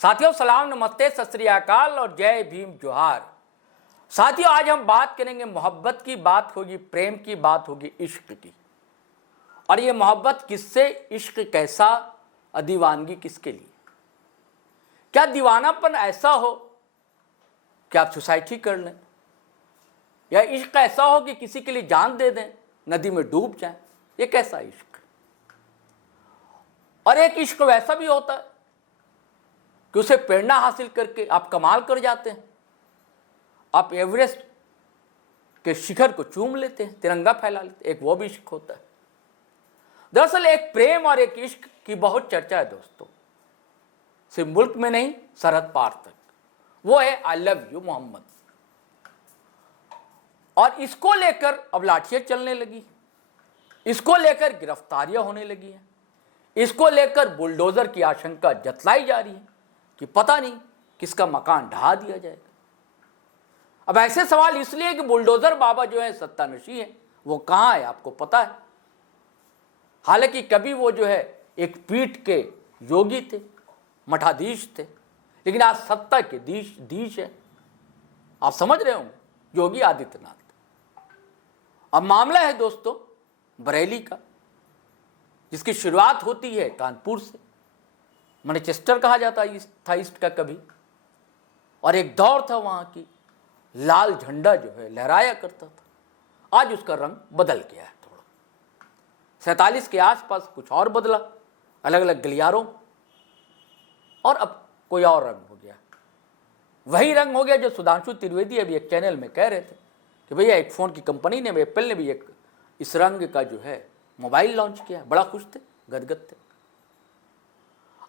साथियों सलाम, नमस्ते, सत श्री अकाल और जय भीम जोहार। साथियों आज हम बात करेंगे, मोहब्बत की बात होगी, प्रेम की बात होगी, इश्क की। और ये मोहब्बत किससे, इश्क कैसा, दीवानगी किसके लिए। क्या दीवानापन ऐसा हो कि आप सुसाइड ही कर लें, या इश्क ऐसा हो कि किसी के लिए जान दे दें, नदी में डूब जाएं। ये कैसा इश्क। और एक इश्क वैसा भी होता है कि उसे प्रेरणा हासिल करके आप कमाल कर जाते हैं, आप एवरेस्ट के शिखर को चूम लेते हैं, तिरंगा फैला लेते हैं। एक वो भी इश्क होता है। दरअसल एक प्रेम और एक इश्क की बहुत चर्चा है दोस्तों, सिर्फ मुल्क में नहीं, सरहद पार तक। वो है आई लव यू मोहम्मद। और इसको लेकर अब लाठियां चलने लगी, इसको लेकर गिरफ्तारियां होने लगी हैं, इसको लेकर बुलडोजर की आशंका जतलाई जा रही है कि पता नहीं किसका मकान ढहा दिया जाएगा। अब ऐसे सवाल इसलिए कि बुलडोजर बाबा जो है सत्तानशी है, वो कहाँ है आपको पता है। हालांकि कभी वो जो है एक पीठ के योगी थे, मठाधीश थे, लेकिन आज सत्ता के धीश है। आप समझ रहे होंगे, योगी आदित्यनाथ। अब मामला है दोस्तों बरेली का, जिसकी शुरुआत होती है कानपुर से। मैनचेस्टर कहा जाता था ईस्ट का कभी, और एक दौर था वहां की लाल झंडा जो है लहराया करता था। आज उसका रंग बदल गया है थोड़ा। 47 के आसपास कुछ और बदला, अलग अलग गलियारों, और अब कोई और रंग हो गया। वही रंग हो गया जो सुधांशु त्रिवेदी अभी एक चैनल में कह रहे थे कि भैया एक फोन की कंपनी ने, एप्पल ने भी एक इस रंग का जो है मोबाइल लॉन्च किया। बड़ा खुश थे, गदगद थे।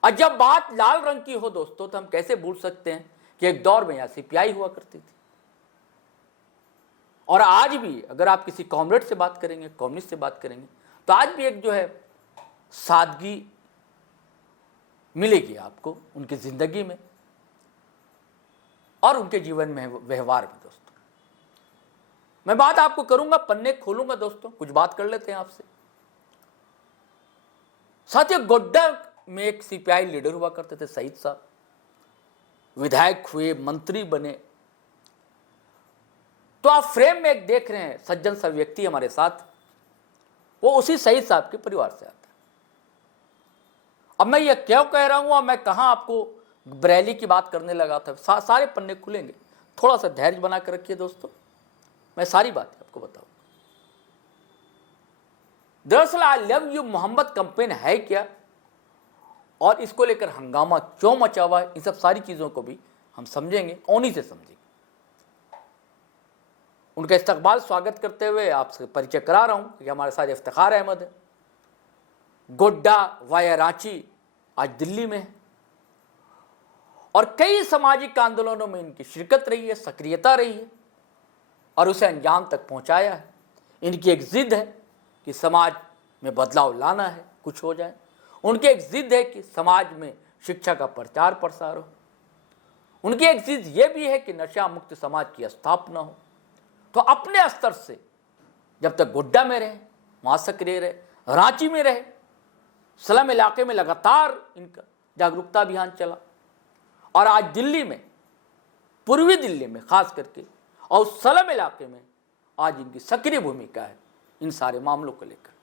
और जब बात लाल रंग की हो दोस्तों, तो हम कैसे भूल सकते हैं कि एक दौर में यहां सीपीआई हुआ करती थी। और आज भी अगर आप किसी कॉमरेड से बात करेंगे, कम्युनिस्ट से बात करेंगे, तो आज भी एक जो है सादगी मिलेगी आपको उनकी जिंदगी में और उनके जीवन में, व्यवहार में। दोस्तों मैं बात आपको करूंगा, पन्ने खोलूंगा दोस्तों, कुछ बात कर लेते हैं आपसे। साथियों गोड्डा में एक सीपीआई लीडर हुआ करते थे, सईद साहब। विधायक हुए, मंत्री बने। तो आप फ्रेम में एक देख रहे हैं सज्जन सा व्यक्ति हमारे साथ, वो उसी सईद साहब के परिवार से आता है। अब मैं ये क्यों कह रहा हूं, मैं कहां आपको बरेली की बात करने लगा था। सारे पन्ने खुलेंगे, थोड़ा सा धैर्य बना कर रखिए दोस्तों, मैं सारी बातें आपको बताऊं। दरअसल I love you Mohammad campaign है क्या, और इसको लेकर हंगामा क्यों मचा हुआ है, इन सब सारी चीजों को भी हम समझेंगे, उन्हीं से समझेंगे। उनका इस्तकबाल स्वागत करते हुए आपसे परिचय करा रहा हूं कि हमारे साथ इफ्तिखार अहमद है। गोड्डा वाया रांची आज दिल्ली में है, और कई सामाजिक आंदोलनों में इनकी शिरकत रही है, सक्रियता रही है, और उसे अंजाम तक पहुंचाया है। इनकी एक जिद है कि समाज में बदलाव लाना है, कुछ हो जाए। उनकी एक जिद है कि समाज में शिक्षा का प्रचार प्रसार हो। उनकी एक जिद यह भी है कि नशा मुक्त समाज की स्थापना हो। तो अपने स्तर से जब तक गोड्डा में रहे, वहां सक्रिय रहे, रांची में रहे, स्लम इलाके में लगातार इनका जागरूकता अभियान चला, और आज दिल्ली में, पूर्वी दिल्ली में खास करके, और स्लम इलाके में आज इनकी सक्रिय भूमिका है इन सारे मामलों को लेकर।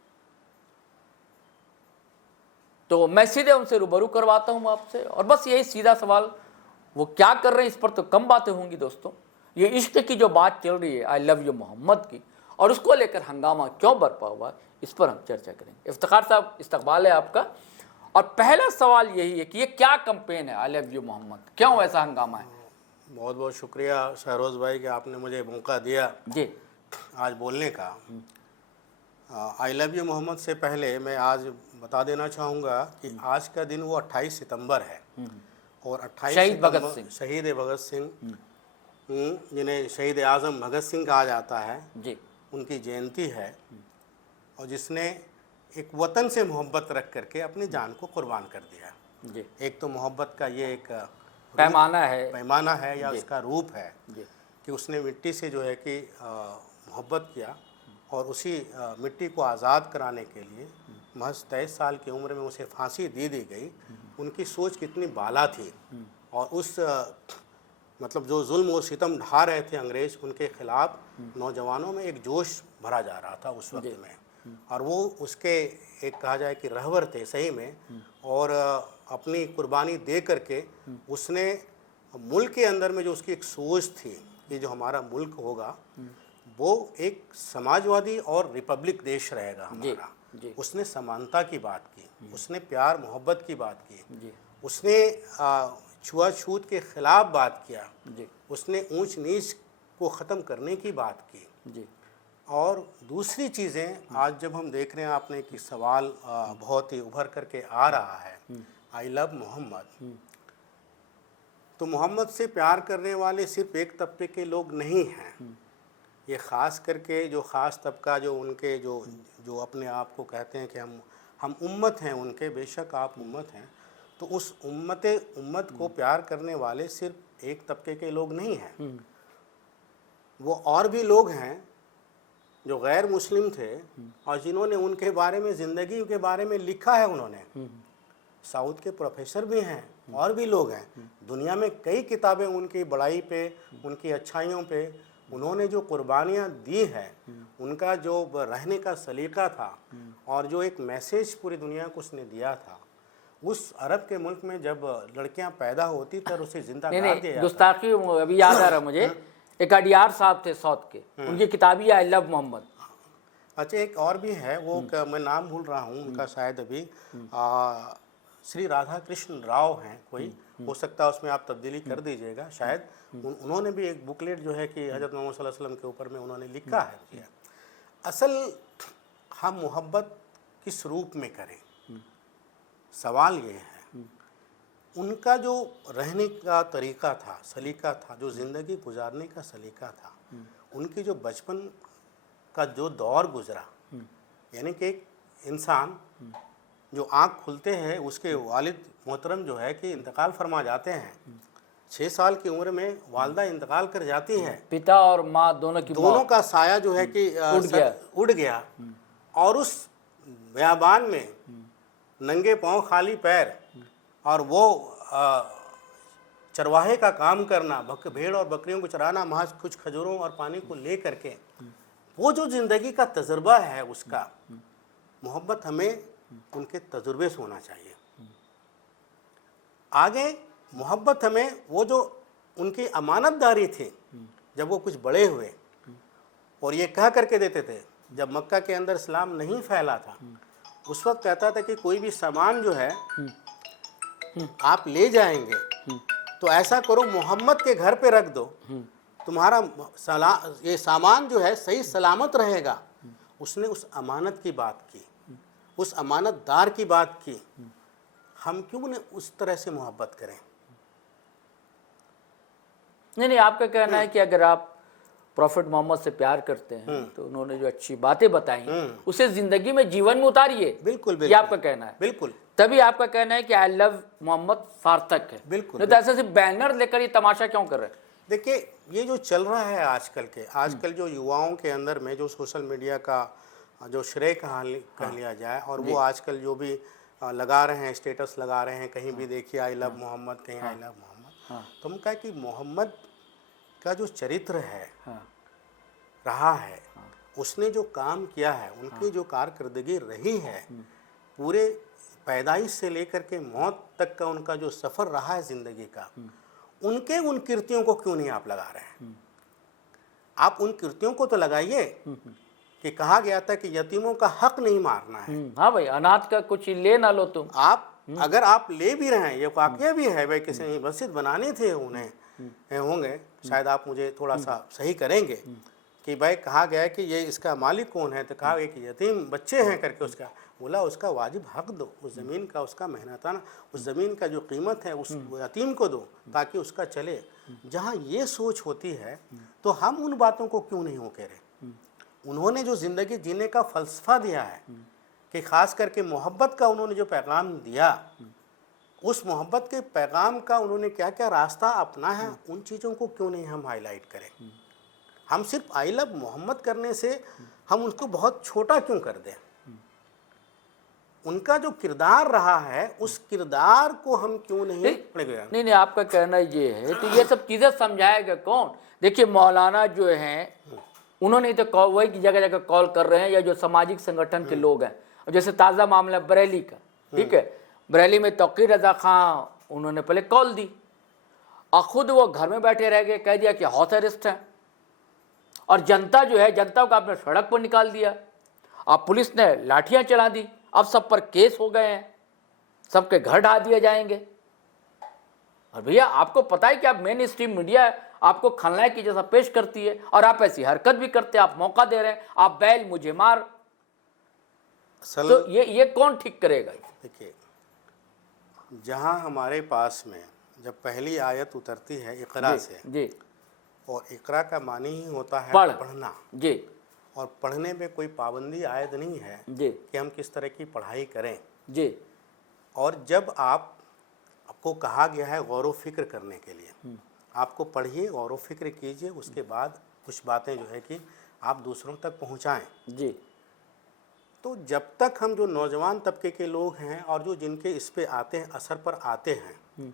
तो मैं सीधे उनसे रूबरू करवाता हूं आपसे, और बस यही सीधा सवाल, वो क्या कर रहे हैं इस पर तो कम बातें होंगी दोस्तों। ये इश्क की जो बात चल रही है आई लव यू मोहम्मद की, और उसको लेकर हंगामा क्यों बरपा हुआ है, इस पर हम चर्चा करेंगे। इफ्तिखार साहब इस्तकबाल है आपका। और पहला सवाल यही है कि ये क्या कैंपेन है आई लव यू मोहम्मद, क्यों ऐसा हंगामा है। बहुत बहुत शुक्रिया शहरोज भाई कि आपने मुझे मौका दिया जी आज बोलने का। आई लव यू मोहम्मद से पहले मैं आज बता देना चाहूँगा कि आज का दिन वो 28 सितंबर है, और 28 शहीद भगत सिंह, शहीद भगत सिंह, जिन्हें शहीद आज़म भगत सिंह कहा जाता है जी, उनकी जयंती है, और जिसने एक वतन से मोहब्बत रख करके अपनी जान को कुर्बान कर दिया। जी। एक तो मोहब्बत का ये एक पैमाना है या उसका रूप है जी। कि उसने मिट्टी से जो है कि मोहब्बत किया, और उसी मिट्टी को आज़ाद कराने के लिए महज 23 साल की उम्र में उसे फांसी दे दी गई। उनकी सोच कितनी बाला थी और उस मतलब जो जुल्म और सितम ढा रहे थे अंग्रेज, उनके खिलाफ नौजवानों में एक जोश भरा जा रहा था उस वक्त में। और वो उसके एक कहा जाए कि रहबर थे सही में। और अपनी कुर्बानी दे करके उसने मुल्क के अंदर में जो उसकी एक सोच थी कि जो हमारा मुल्क होगा वो एक समाजवादी और रिपब्लिक देश रहेगा हमारा। उसने समानता की बात की, उसने प्यार मोहब्बत की बात की, उसने छुआछूत के खिलाफ बात किया, उसने ऊंच नीच को ख़त्म करने की बात की। और दूसरी चीज़ें आज जब हम देख रहे हैं, आपने कि सवाल बहुत ही उभर करके आ रहा है, आई लव मोहम्मद। तो मोहम्मद से प्यार करने वाले सिर्फ एक तबके के लोग नहीं हैं। ये ख़ास करके जो ख़ास तबका जो उनके जो अपने आप को कहते हैं कि हम उम्मत हैं उनके, बेशक आप उम्मत हैं, तो उस उम्मत को प्यार करने वाले सिर्फ एक तबके के लोग नहीं हैं। वो और भी लोग हैं जो गैर मुस्लिम थे और जिन्होंने उनके बारे में, ज़िंदगी के बारे में लिखा है उन्होंने। साउथ के प्रोफेसर भी हैं और भी लोग हैं। दुनिया में कई किताबें उनकी बड़ाई पे, उनकी अच्छाइयों पे, उन्होंने जो कुर्बानियाँ दी है, उनका जो रहने का सलीका था और जो एक मैसेज पूरी दुनिया को उसने दिया था, उस अरब के मुल्क में जब लड़कियां पैदा होती तब उसे जिंदा गाड़ दिया जाता। गुस्ताखी अभी याद आ रहा मुझे, एक अडियार साहब थे साउथ के, उनकी किताबी आई लव मोहम्मद। अच्छा, एक और भी है वो मैं नाम भूल रहा हूँ उनका, शायद अभी श्री राधा कृष्ण राव हैं कोई, हो सकता है उसमें आप तब्दीली कर दीजिएगा शायद। उन्होंने भी एक बुकलेट जो है कि हज़रत मोहम्मद सल्लल्लाहु अलैहि वसल्लम के ऊपर में उन्होंने लिखा है। असल हम मोहब्बत किस रूप में करें, सवाल ये है। उनका जो रहने का तरीका था, सलीका था, जो ज़िंदगी गुजारने का सलीका था, उनकी जो बचपन का जो दौर गुजरा, यानी कि एक इंसान जो आँख खुलते हैं, उसके वालिद मोहतरम जो है कि इंतकाल फरमा जाते हैं। 6 साल की उम्र में वालदा इंतकाल कर जाती है, पिता और माँ दोनों का साया जो है कि उड़ गया। और उस बयाबान में नंगे पांव खाली पैर और वो चरवाहे का काम करना, भेड़ और बकरियों को चराना, महज कुछ खजूरों और पानी को ले करके, वो जो ज़िंदगी का तजुर्बा है उसका, मोहब्बत हमें उनके तजुर्बे से होना चाहिए। आगे मोहब्बत हमें वो जो उनकी अमानतदारी थी, जब वो कुछ बड़े हुए और ये कह करके देते थे, जब मक्का के अंदर इस्लाम नहीं फैला था, उस वक्त कहता था कि कोई भी सामान जो है आप ले जाएंगे तो ऐसा करो मोहम्मद के घर पे रख दो, तुम्हारा ये सामान जो है सही सलामत रहेगा। उसने उस अमानत की बात की, उस अमानतदार की बात की। हम क्यों न उस तरह से मोहब्बत करें? नहीं, आपका कहना है कि अगर आप प्रॉफिट मोहम्मद से प्यार करते हैं तो उन्होंने जो अच्छी बातें बताई उसे जिंदगी में, जीवन में उतारिए। बिल्कुल, ये आपका कहना है। बिल्कुल, तभी आपका कहना है कि आई लव मोहम्मद सार्थक है। बिल्कुल, नहीं तो ऐसे सिर्फ बैनर लेकर ये तमाशा क्यों कर रहे हैं? देखिए, ये जो चल रहा है आजकल जो युवाओं के अंदर में जो सोशल मीडिया का जो श्रेय कह लिया जाए, और वो आजकल जो भी लगा रहे हैं, स्टेटस लगा रहे हैं, कहीं भी देखिए आई लव मोहम्मद, कहीं आई लव मोहम्मद। तो हम कहें कि मोहम्मद का जो चरित्र है, रहा है, उसने जो काम किया है, उनकी जो कारकर्दगी रही है, पूरे पैदाइश से लेकर के मौत तक का उनका जो सफ़र रहा है ज़िंदगी का, उनके उन कृतियों को क्यों नहीं आप लगा रहे हैं? आप उन कृतियों को तो लगाइए कि कहा गया था कि यतीमों का हक नहीं मारना है। हाँ भाई, अनाथ का कुछ ले ना लो तुम। आप अगर आप ले भी रहे हैं, ये वाकया भी है भाई, किसी ने मस्जिद बनाने थे उन्हें होंगे, शायद आप मुझे थोड़ा सा सही करेंगे कि भाई कहा गया है कि ये इसका मालिक कौन है, तो कहा एक यतीम बच्चे हैं करके, उसका बोला उसका वाजिब हक दो, उस ज़मीन का, उसका मेहनताना, उस ज़मीन का जो कीमत है उस यतीम को दो ताकि उसका चले। जहाँ ये सोच होती है तो हम उन बातों को क्यों नहीं हो कह रहे? उन्होंने जो ज़िंदगी जीने का फ़लसफ़ा दिया है कि ख़ास करके मोहब्बत का उन्होंने जो पैगाम दिया, उस मोहब्बत के पैगाम का उन्होंने क्या क्या रास्ता अपना है, उन चीज़ों को क्यों नहीं हम हाईलाइट करें? हम सिर्फ आई लव मोहम्मद करने से हम उसको बहुत छोटा क्यों कर दें? उनका जो किरदार रहा है उस किरदार को हम क्यों नहीं पढ़ गए? नहीं, आपका कहना ये है, तो ये सब चीजें समझाएगा कौन? देखिए मौलाना जो हैं उन्होंने तो वही जगह जगह कॉल कर रहे हैं, या जो सामाजिक संगठन के लोग हैं, जैसे ताज़ा मामला बरेली का, ठीक है, बरेली में तौकीर रजा खां उन्होंने पहले कॉल दी और खुद वो घर में बैठे रह गए, कह दिया कि हाउस अरेस्ट है, और जनता जो है, जनता को आपने सड़क पर निकाल दिया, अब पुलिस ने लाठियां चला दी, अब सब पर केस हो गए हैं, सबके घर ढा दिए जाएंगे। और भैया आपको पता है कि आप मेन स्ट्रीम मीडिया आपको खलनायक की जैसा पेश करती है, और आप ऐसी हरकत भी करते हैं, आप मौका दे रहे हैं, आप बैल मुझे मार, तो ये कौन ठीक करेगा? देखिए, जहां हमारे पास में जब पहली आयत उतरती है इकरा से जी, और इकरा का मानी ही होता है पढ़ना जी, और पढ़ने में कोई पाबंदी आयत नहीं है जी कि हम किस तरह की पढ़ाई करें जी, और जब आपको कहा गया है गौर व फिक्र करने के लिए, आपको पढ़िए, गौर व फिक्र कीजिए, उसके बाद कुछ बातें जो है कि आप दूसरों तक पहुंचाएं। जी, तो जब तक हम जो नौजवान तबके के लोग हैं और जो जिनके इस पे आते हैं, असर पर आते हैं,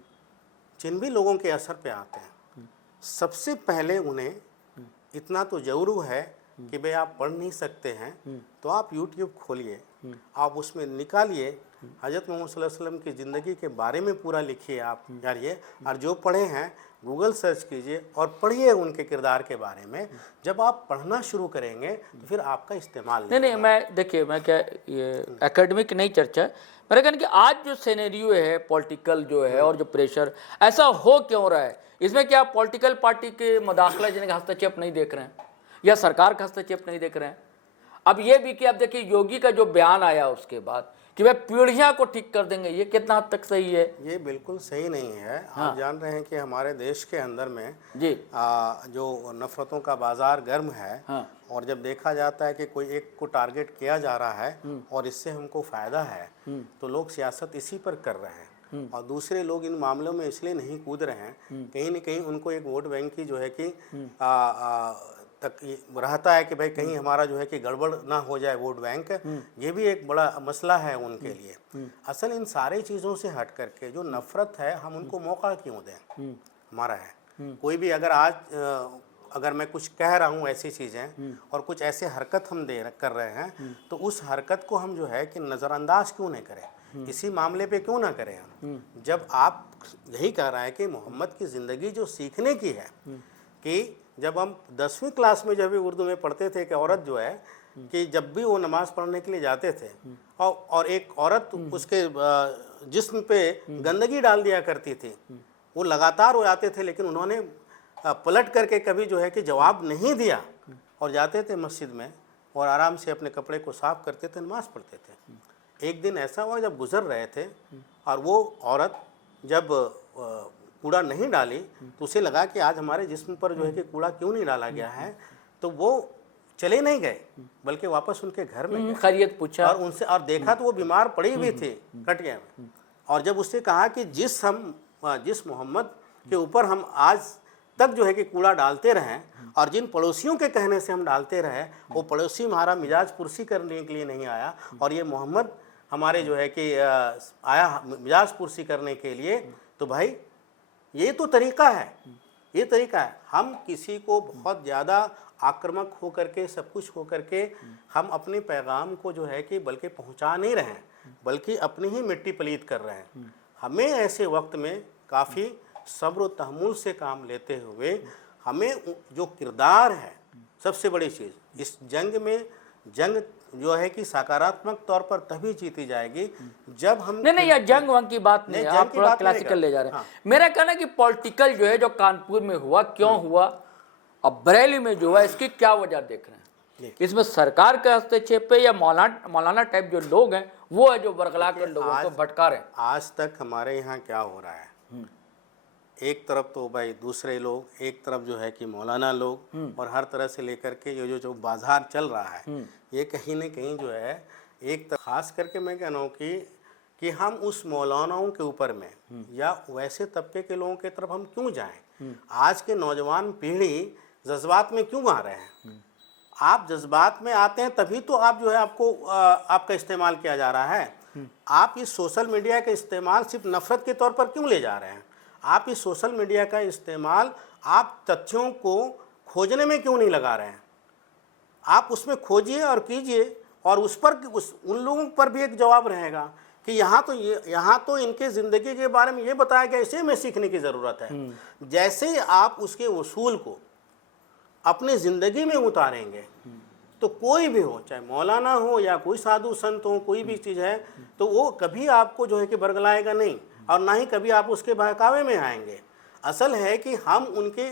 जिन भी लोगों के असर पे आते हैं, सबसे पहले उन्हें इतना तो ज़रूर है कि भाई आप पढ़ नहीं सकते हैं तो आप YouTube खोलिए, आप उसमें निकालिए हज़रत मोहम्मद सल्लल्लाहु अलैहि वसल्लम की ज़िंदगी के बारे में पूरा लिखिए आप जानिए, और जो पढ़े हैं गूगल सर्च कीजिए और पढ़िए उनके किरदार के बारे में। जब आप पढ़ना शुरू करेंगे तो फिर आपका इस्तेमाल नहीं, मैं देखिए, मैं क्या ये एकेडमिक नहीं चर्चा, मेरा कहना कि आज जो सिनेरियो है पॉलिटिकल जो है और जो प्रेशर ऐसा हो क्यों रहा है, इसमें क्या पॉलिटिकल पार्टी के मुदाखला जिनका हस्तक्षेप नहीं देख रहे हैं या सरकार का हस्तक्षेप नहीं देख रहे हैं? अब ये भी कि अब देखिए योगी का जो बयान आया उसके बाद कि वह पीढ़ियां को ठीक कर देंगे, ये कितना हद तक सही है? ये बिल्कुल सही नहीं है। आप जान रहे हैं कि हमारे देश के अंदर में जी जो नफरतों का बाजार गर्म है, और जब देखा जाता है कि कोई एक को टारगेट किया जा रहा है और इससे हमको फ़ायदा है, तो लोग सियासत इसी पर कर रहे हैं और दूसरे लोग इन मामलों में इसलिए नहीं कूद रहे हैं, कहीं न कहीं उनको एक वोट बैंक की जो है कि तक रहता है कि भाई कहीं हमारा जो है कि गड़बड़ ना हो जाए वोट बैंक, ये भी एक बड़ा मसला है उनके लिए। असल इन सारी चीज़ों से हट करके जो नफ़रत है, हम उनको मौका क्यों दें? हमारा है कोई भी अगर मैं कुछ कह रहा हूँ ऐसी चीज़ें और कुछ ऐसे हरकत हम कर रहे हैं, तो उस हरकत को हम जो है कि नज़रअंदाज क्यों नहीं करें, इसी मामले पे क्यों ना करें हम? जब आप यही कह रहे हैं कि मोहम्मद की ज़िंदगी जो सीखने की है, कि जब हम 10वीं क्लास में जब भी उर्दू में पढ़ते थे कि औरत जो है कि जब भी वो नमाज़ पढ़ने के लिए जाते थे और एक औरत उसके जिस्म पे गंदगी डाल दिया करती थी, वो लगातार हो जाते थे, लेकिन उन्होंने पलट करके कभी जो है कि जवाब नहीं दिया और जाते थे मस्जिद में और आराम से अपने कपड़े को साफ़ करते थे, नमाज़ पढ़ते थे। एक दिन ऐसा हुआ जब गुज़र रहे थे और वो औरत जब कूड़ा नहीं डाली तो उसे लगा कि आज हमारे जिस्म पर जो है कि कूड़ा क्यों नहीं डाला गया है, तो वो चले नहीं गए बल्कि वापस उनके घर में खैरियत पूछा और उनसे और देखा तो वो बीमार पड़ी हुई थी कटिया में, और जब उससे कहा कि जिस मोहम्मद के ऊपर हम आज तक जो है कि कूड़ा डालते रहें और जिन पड़ोसियों के कहने से हम डालते रहे, वो पड़ोसी हमारा मिजाज पुरसी करने के लिए नहीं आया और ये मोहम्मद हमारे जो है कि आया मिजाज पुरसी करने के लिए, तो भाई ये तो तरीक़ा है, ये तरीक़ा है। हम किसी को बहुत ज़्यादा आक्रामक हो करके सब कुछ हो करके हम अपने पैगाम को जो है कि बल्कि पहुंचा नहीं रहे हैं, बल्कि अपनी ही मिट्टी पलीत कर रहे हैं। हमें ऐसे वक्त में काफ़ी सब्र और तहम्मुल से काम लेते हुए हमें जो किरदार है, सबसे बड़ी चीज़ इस जंग जो है कि सकारात्मक तौर पर तभी जीती जाएगी जब हम नहीं यार जंग वंग की बात नहीं, आप थोड़ा क्लासिकल ले जा रहे हैं। मेरा कहना है कि पॉलिटिकल जो है जो कानपुर में हुआ क्यों हुआ, अब बरेली में जो हुआ इसकी क्या वजह देख रहे हैं? इसमें सरकार के हस्तक्षेप है या मौलाना टाइप जो लोग हैं वो है जो बरगला कर लोगों को भटका रहे हैं? आज तक हमारे यहाँ क्या हो रहा है, एक तरफ तो भाई दूसरे लोग, एक तरफ जो है कि मौलाना लोग, और हर तरह से लेकर के ये जो बाजार चल रहा है ये कहीं न कहीं जो है एक तरफ, खास करके मैं कह रहा हूँ कि हम उस मौलानाओं के ऊपर में या वैसे तबके के लोगों की तरफ हम क्यों जाएं? आज के नौजवान पीढ़ी जज्बात में क्यों आ रहे हैं? आप जज्बात में आते हैं तभी तो आप जो है आपका इस्तेमाल किया जा रहा है। आप इस सोशल मीडिया का इस्तेमाल सिर्फ नफरत के तौर पर क्यों ले जा रहे हैं? आप इस सोशल मीडिया का इस्तेमाल आप तथ्यों को खोजने में क्यों नहीं लगा रहे हैं? आप उसमें खोजिए और कीजिए, और उन लोगों पर भी एक जवाब रहेगा कि यहाँ तो इनके ज़िंदगी के बारे में ये बताया गया, इसे में सीखने की ज़रूरत है। जैसे ही आप उसके उसूल को अपनी ज़िंदगी में उतारेंगे तो कोई भी हो, चाहे मौलाना हो या कोई साधु संत हो, कोई भी चीज़ है, तो वो कभी आपको जो है कि बरगलाएगा नहीं, और ना ही कभी आप उसके बहकावे में आएंगे। असल है कि हम उनके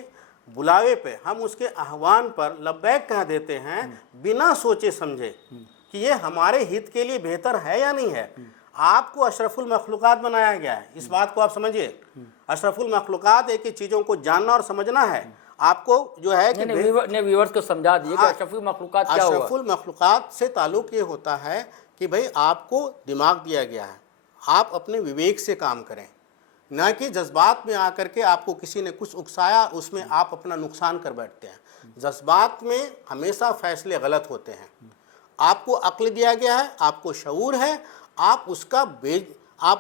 बुलावे पे, हम उसके आह्वान पर लब्बैक कह देते हैं बिना सोचे समझे कि ये हमारे हित के लिए बेहतर है या नहीं है। आपको अशरफुल मखलूकात बनाया गया है, इस बात को आप समझिए। अशरफुल मखलूकात एक ही चीज़ों को जानना और समझना है। आपको जो है कि व्यूअर्स को समझा दिए कि अशरफुल मखलूकात क्या हुआ। अशरफुल मखलूकात से ताल्लुक़ ये होता है कि भाई आपको दिमाग दिया गया है, आप अपने विवेक से काम करें, ना कि जज्बात में आकर के आपको किसी ने कुछ उकसाया उसमें आप अपना नुकसान कर बैठते हैं। जज्बात में हमेशा फैसले गलत होते हैं। आपको अक्ल दिया गया है, आपको शऊर है, आप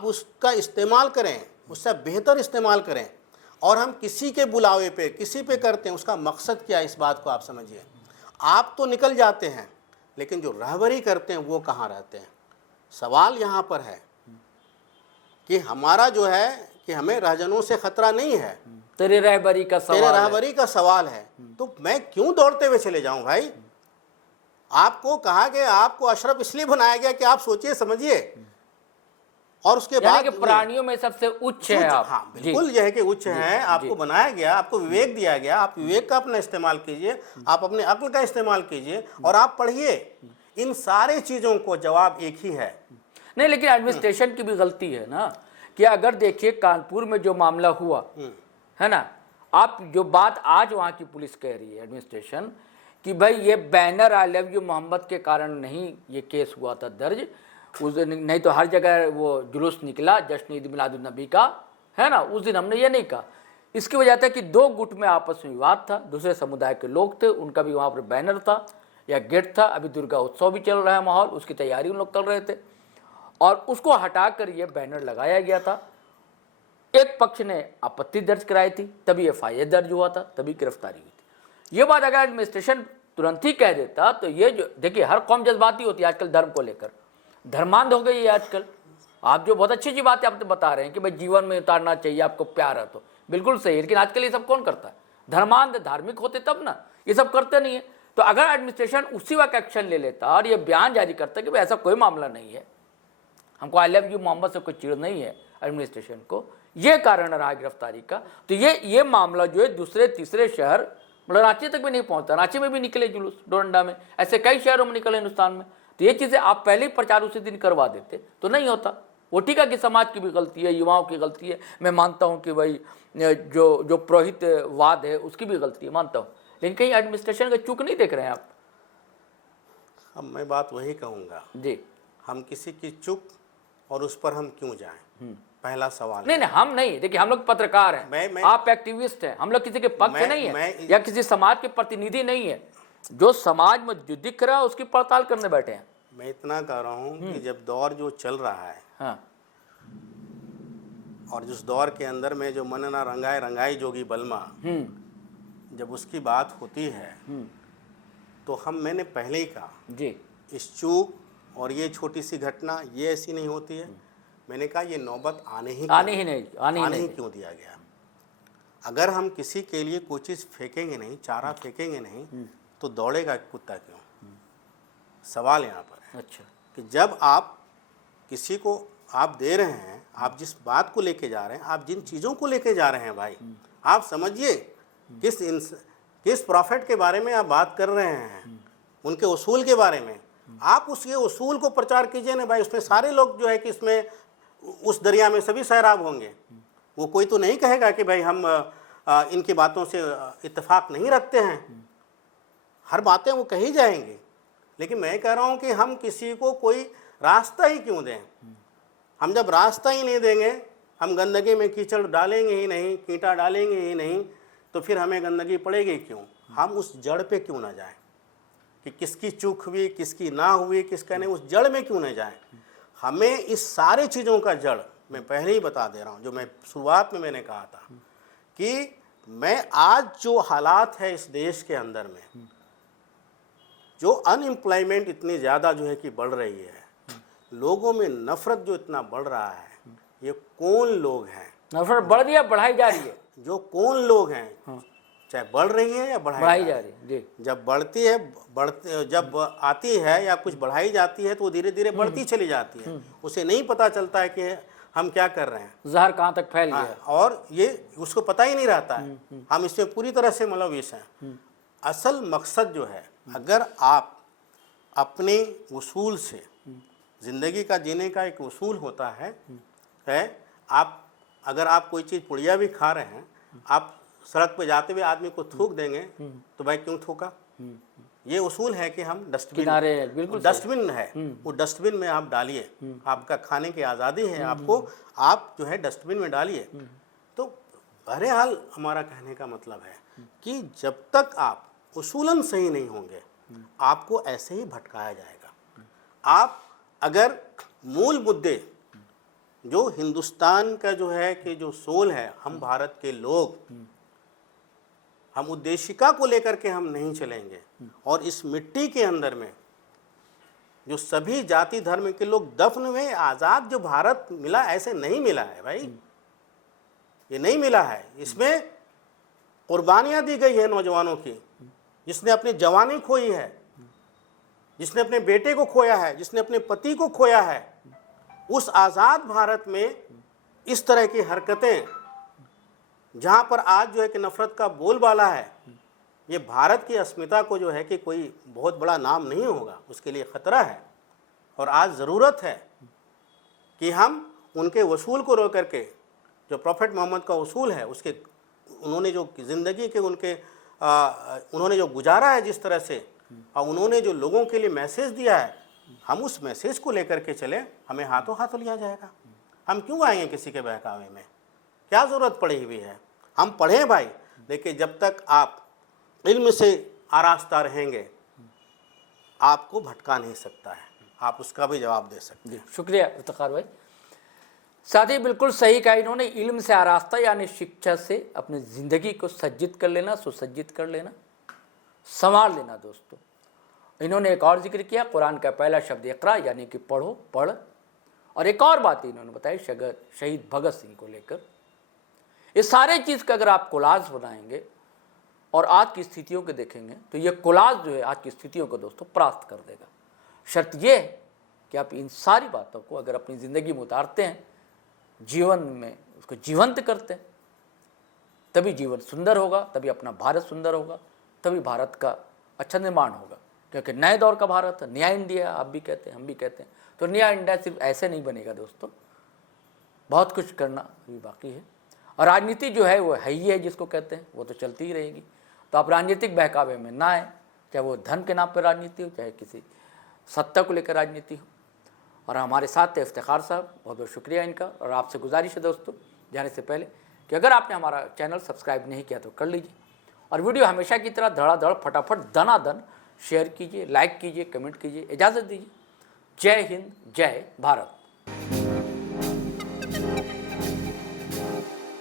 उसका इस्तेमाल करें, उससे बेहतर इस्तेमाल करें। और हम किसी के बुलावे पे, किसी पे करते हैं, उसका मकसद क्या है, इस बात को आप समझिए। आप तो निकल जाते हैं, लेकिन जो रहबरी करते हैं वो कहाँ रहते हैं? सवाल यहाँ पर है कि हमारा जो है कि हमें रहजनों से खतरा नहीं है, तेरे रहबरी का सवाल है। तो मैं क्यों दौड़ते हुए चले जाऊं भाई? आपको कहा गया, आपको अशरफ इसलिए बनाया गया कि आप सोचिए समझिए, और उसके बाद प्राणियों में सबसे उच्च है आप। हाँ बिल्कुल, यह है कि उच्च है। आपको बनाया गया, आपको विवेक दिया गया, आप विवेक का अपना इस्तेमाल कीजिए, आप अपने अक्ल का इस्तेमाल कीजिए और आप पढ़िए। इन सारे चीज़ों को जवाब एक ही है। नहीं, लेकिन एडमिनिस्ट्रेशन की भी गलती है ना, कि अगर देखिए कानपुर में जो मामला हुआ है ना, आप जो बात आज वहाँ की पुलिस कह रही है, एडमिनिस्ट्रेशन, कि भाई ये banner I love you Mohammad के कारण नहीं ये केस हुआ था दर्ज, उस दिन नहीं तो हर जगह वो जुलूस निकला जश्न ईद मिलादुन नबी का, है ना, उस दिन हमने ये नहीं कहा। इसकी वजह था कि दो गुट में आपस में विवाद था, दूसरे समुदाय के लोग थे, उनका भी वहाँ पर बैनर था या गेट था। अभी दुर्गा उत्सव भी चल रहा है, माहौल उसकी तैयारी उन लोग कर रहे थे, और उसको हटाकर ये बैनर लगाया गया था। एक पक्ष ने आपत्ति दर्ज कराई थी, तभी एफआईआर दर्ज हुआ था, तभी गिरफ्तारी हुई थी। ये बात अगर एडमिनिस्ट्रेशन तुरंत ही कह देता तो ये जो देखिए, हर कौम जज्बाती होती है आजकल, धर्म को लेकर धर्मांध हो गई है आजकल। आप जो बहुत अच्छी बात आप बता रहे हैं कि भाई जीवन में उतारना चाहिए, आपको प्यार है तो बिल्कुल सही है, लेकिन आजकल ये सब कौन करता है? धर्मांध धार्मिक होते तब ना, ये सब करते नहीं है। तो अगर एडमिनिस्ट्रेशन उसी वक्त एक्शन ले लेता और ये बयान जारी करता कि भाई ऐसा कोई मामला नहीं है, हमको आई लव यू मोहम्मद से कोई चिड़ नहीं है, एडमिनिस्ट्रेशन को ये कारण रहा गिरफ्तारी का, तो ये मामला जो है दूसरे तीसरे शहर, मतलब रांची तक भी नहीं पहुंचता। रांची में भी निकले जुलूस, डोरंडा में, ऐसे कई शहरों में निकले हिंदुस्तान में। तो ये चीज़ें आप पहले ही प्रचार उसी दिन करवा देते तो नहीं होता। वो ठीक है कि समाज की भी गलती है, युवाओं की गलती है, मैं मानता हूँ कि भाई जो पुरोहितवाद है उसकी भी गलती है, मानता हूँ, लेकिन कहीं एडमिनिस्ट्रेशन का चूक नहीं देख रहे हैं आप? अब मैं बात वही कहूँगा जी, हम किसी की चूक और उस पर हम क्यों जाएं, पहला सवाल। नहीं, हम नहीं, देखिए हम लोग पत्रकार हैं, आप एक्टिविस्ट हैं, हम लोग किसी के पक्ष नहीं है या किसी समाज के प्रतिनिधि नहीं है। जो समाज में जो दिख रहा है उसकी पड़ताल करने बैठे हैं। मैं इतना कह रहा हूँ कि जब दौर जो चल रहा है, हाँ, और जिस दौर के अंदर में जो मन ना रंगाए रंगाई जोगी बलमा, जब उसकी बात होती है तो मैंने पहले ही कहा जी, इस चूक और ये छोटी सी घटना ये ऐसी नहीं होती है। मैंने कहा ये नौबत आने ही क्यों दिया गया? अगर हम किसी के लिए कोई चीज़ फेंकेंगे नहीं, चारा फेंकेंगे नहीं, तो दौड़ेगा कुत्ता क्यों? सवाल यहाँ पर है। अच्छा, कि जब आप किसी को आप दे रहे हैं, आप जिस बात को लेके जा रहे हैं, आप जिन चीज़ों को लेके जा रहे हैं भाई, आप समझिए किस प्रॉफिट के बारे में आप बात कर रहे हैं, उनके उसूल के बारे में। आप उसके उसूल को प्रचार कीजिए ना भाई, उसमें सारे लोग जो है कि इसमें उस दरिया में सभी सैराब होंगे। वो कोई तो नहीं कहेगा कि भाई हम इनकी बातों से इत्तेफाक नहीं रखते हैं, हर बातें वो कही जाएंगी। लेकिन मैं कह रहा हूँ कि हम किसी को कोई रास्ता ही क्यों दें? हम जब रास्ता ही नहीं देंगे, हम गंदगी में कीचड़ डालेंगे ही नहीं, कीटा डालेंगे ही नहीं, तो फिर हमें गंदगी पड़ेगी क्यों? हम उस जड़ पे क्यों ना जाएं कि किसकी चूक हुई, किसकी ना हुई, किसका नहीं, उस जड़ में क्यों ना जाएं? हमें इस सारी चीज़ों का जड़ मैं पहले ही बता दे रहा हूँ, जो मैं शुरुआत में मैंने कहा था कि मैं आज जो हालात है इस देश के अंदर में, जो अनएम्प्लॉयमेंट इतनी ज़्यादा जो है कि बढ़ रही है, लोगों में नफ़रत जो इतना बढ़ रहा है, ये कौन लोग हैं? नफरत बढ़ रही है, बढ़ाई जा रही है। जो कौन लोग हैं, चाहे बढ़ रही है या बढ़ाई जा रही है जी। जब बढ़ती है, जब आती है या कुछ बढ़ाई जाती है तो वो धीरे धीरे बढ़ती चली जाती है, उसे नहीं पता चलता है कि हम क्या कर रहे हैं, जहर कहाँ तक फैल गया। और ये उसको पता ही नहीं रहता है। हम इसमें पूरी तरह से मुलविस हैं। असल मकसद जो है, अगर आप अपने उसूल से, ज़िंदगी का जीने का एक उसूल होता है आप अगर आप कोई चीज़ पुड़िया भी खा रहे हैं, आप सड़क पे जाते हुए आदमी को थूक देंगे तो भाई क्यों थूका? ये उसूल है कि हम डस्टबिन, किनारे बिल्कुल डस्टबिन है, वो डस्टबिन में आप डालिए। आपका खाने की आज़ादी है आपको, आप जो है डस्टबिन में डालिए। तो बहरहाल हमारा कहने का मतलब है कि जब तक आप उसूलन सही नहीं होंगे, आपको ऐसे ही भटकाया जाएगा। आप अगर मूल मुद्दे जो हिंदुस्तान का जो है कि जो सोल है, हम भारत के लोग, हम उद्देशिका को लेकर के हम नहीं चलेंगे, और इस मिट्टी के अंदर में जो सभी जाति धर्म के लोग दफन हुए, आज़ाद जो भारत मिला, ऐसे नहीं मिला है भाई, ये नहीं मिला है। इसमें कुर्बानियाँ दी गई है नौजवानों की, जिसने अपनी जवानी खोई है, जिसने अपने बेटे को खोया है, जिसने अपने पति को खोया है। उस आज़ाद भारत में इस तरह की हरकतें, जहाँ पर आज जो है कि नफ़रत का बोलबाला है, ये भारत की अस्मिता को जो है कि कोई बहुत बड़ा नाम नहीं होगा, उसके लिए ख़तरा है। और आज ज़रूरत है कि हम उनके वसूल को रोक करके, जो प्रॉफेट मोहम्मद का उसूल है, उसके उन्होंने जो ज़िंदगी के उन्होंने जो गुजारा है जिस तरह से, और उन्होंने जो लोगों के लिए मैसेज दिया है, हम उस मैसेज को लेकर के चलें। हमें हाथों हाथ लिया जाएगा। हम क्यों आएंगे किसी के बहकावे में? क्या ज़रूरत पड़ी हुई है? हम पढ़ें भाई। देखिए, जब तक आप इल्म से आरास्ता रहेंगे, आपको भटका नहीं सकता है, आप उसका भी जवाब दे सकते हैं। शुक्रिया इफ्तिखार भाई। साथ ही बिल्कुल सही कहा इन्होंने, इल्म से आरास्ता यानी शिक्षा से अपनी ज़िंदगी को सज्जित कर लेना, सुसज्जित कर लेना, संवार लेना। दोस्तों, इन्होंने एक और जिक्र किया, कुरान का पहला शब्द इक़रा यानी कि पढ़ो, पढ़। और एक और बात इन्होंने बताई शहीद भगत सिंह को लेकर। इस सारे चीज़ का अगर आप कोलाज बनाएंगे और आज की स्थितियों को देखेंगे, तो ये कोलाज जो है आज की स्थितियों को दोस्तों परास्त कर देगा। शर्त ये है कि आप इन सारी बातों को अगर अपनी ज़िंदगी में उतारते हैं, जीवन में उसको जीवंत करते हैं, तभी जीवन सुंदर होगा, तभी अपना भारत सुंदर होगा, तभी भारत का अच्छा निर्माण होगा। क्योंकि नए दौर का भारत है, नया इंडिया आप भी कहते हैं, हम भी कहते हैं। तो नया इंडिया सिर्फ ऐसे नहीं बनेगा दोस्तों, बहुत कुछ करना अभी बाकी है। और राजनीति जो है वो है ही है, जिसको कहते हैं, वो तो चलती ही रहेगी। तो आप राजनीतिक बहकावे में ना आए, चाहे वो धन के नाम पर राजनीति हो, चाहे किसी सत्ता को लेकर राजनीति हो। और हमारे साथ थे इफ्तिखार साहब, बहुत बहुत शुक्रिया इनका। और आपसे गुजारिश है दोस्तों, जाने से पहले कि अगर आपने हमारा चैनल सब्सक्राइब नहीं किया तो कर लीजिए, और वीडियो हमेशा की तरह धड़ाधड़ फटाफट दनादन शेयर कीजिए, लाइक कीजिए, कमेंट कीजिए। इजाज़त दीजिए। जय हिंद, जय भारत।